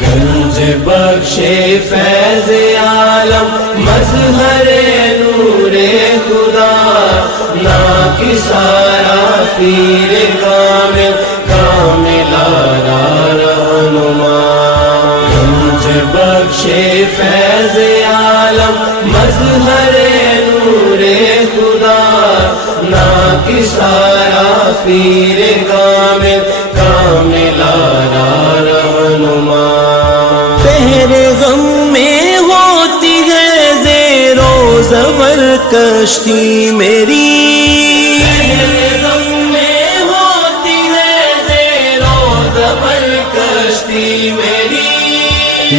گنج بخش فیض عالم مظہر نور خدا، ناکسارا پیر کامل کاملارا رہنما۔ گنج بخش فیض عالم مظہر نور خدا، ناکسارا پیر کامل کاملارا رہنما۔ بحر غم میں ہوتی ہے زیر و زبر کشتی میری، بحر غم میں ہوتی ہے زیر و زبر کشتی میری۔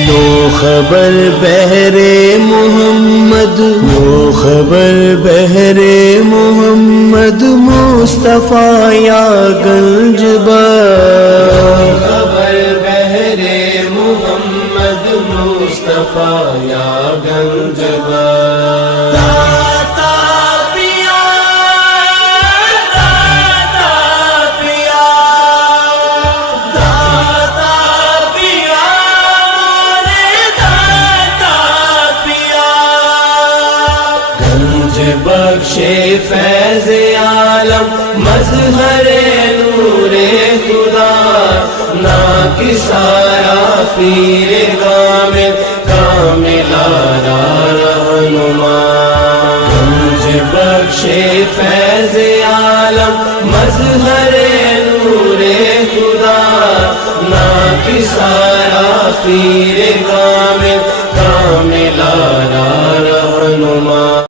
لو خبر بحر محمد، لو خبر بحر محمد مصطفیٰ یا گنج بخش، خبر بحر محمد مصطفیٰ یا گنج بخش۔ داتا پیا، داتا پیا، داتا پیا، مورے داتا پیا۔ گنج بخش فیض عالم مظہر نور خدا، ناکسارا پیر کامل کاملارا رہنما۔ گنج بخش فیض عالم مظہر نور خدا، ناکسارا پیر کامل کاملارا رہنما۔